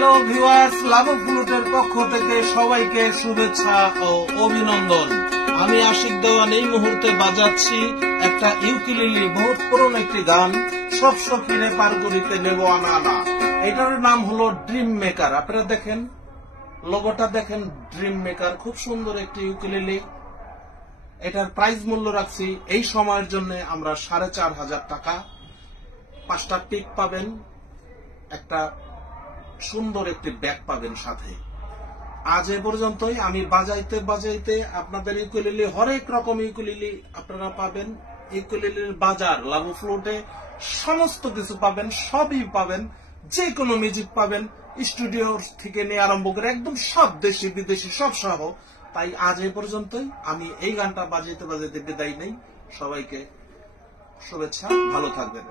Hello viewers, লাভো ফ্লুটের পক্ষ থেকে সবাইকে শুভেচ্ছা ও অভিনন্দন। আমি আশিক দেওয়ান এই মুহূর্তে বাজাচ্ছি একটা ইউকুলেলে, বহুত পুরনো একটি গান, সব সখিনে পার করিতে নেব আনা আনা। এটার নাম হলো ড্রিম মেকার। আপনারা দেখেন লোগোটা, দেখেন ড্রিম মেকার, খুব সুন্দর একটি ইউকুলেলে। এটার প্রাইস মূল্য রাখছি এই সময়ের জন্য আমরা 4,500 টাকা। 5টা পিক পাবেন, একটা সুন্দর একটি ব্যাগ পাবেন সাথে। আজ এ পর্যন্তই। আমি বাজাইতে বাজাইতে আপনাদের ইউকুলেলে, হরেক রকম ইউকুলেলে আপনারা পাবেন। ইউকুলেলের বাজার লাভো ফ্লুটে সমস্ত কিছু পাবেন, সবই পাবেন, যে কোনো মিউজিক পাবেন, স্টুডিও থেকে নিয়ে আরম্ভ করে একদম সব দেশি বিদেশি সব সহ। তাই আজ এ পর্যন্তই। আমি এই গানটা বাজাইতে বাজাইতে বিদায় নেই। সবাইকে শুভেচ্ছা, ভালো থাকবেন।